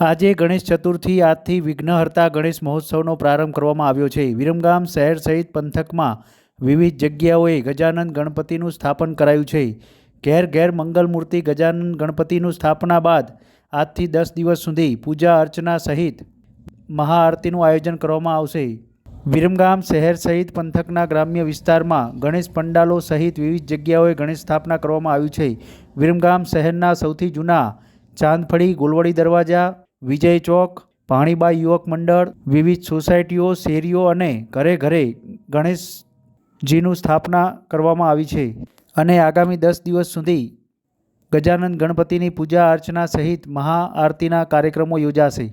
આજે ગણેશ ચતુર્થી આજથી વિઘ્નહર્તા ગણેશ મહોત્સવનો પ્રારંભ કરવામાં આવ્યો છે. વિરમગામ શહેર સહિત પંથકમાં વિવિધ જગ્યાઓએ ગજાનંદ ગણપતિનું સ્થાપન કરાયું છે. ઘેર ઘેર મંગલમૂર્તિ ગજાનંદ ગણપતિનું સ્થાપના બાદ આજથી 10 દિવસ સુધી પૂજા અર્ચના સહિત મહાઆરતીનું આયોજન કરવામાં આવશે. વિરમગામ શહેર સહિત પંથકના ગ્રામ્ય વિસ્તારમાં ગણેશ પંડાલો સહિત વિવિધ જગ્યાઓએ ગણેશ સ્થાપના કરવામાં આવ્યું છે. વિરમગામ શહેરના સૌથી જૂના ચાંદફળી, ગોલવડી દરવાજા, વિજય ચોક, પાણીબાઈ યુવક મંડળ, વિવિધ સોસાયટીઓ, શેરીઓ અને ઘરે ઘરે ગણેશજીનું સ્થાપના કરવામાં આવી છે અને આગામી 10 દિવસ સુધી ગજાનંદ ગણપતિની પૂજા અર્ચના સહિત મહાઆરતીના કાર્યક્રમો યોજાશે.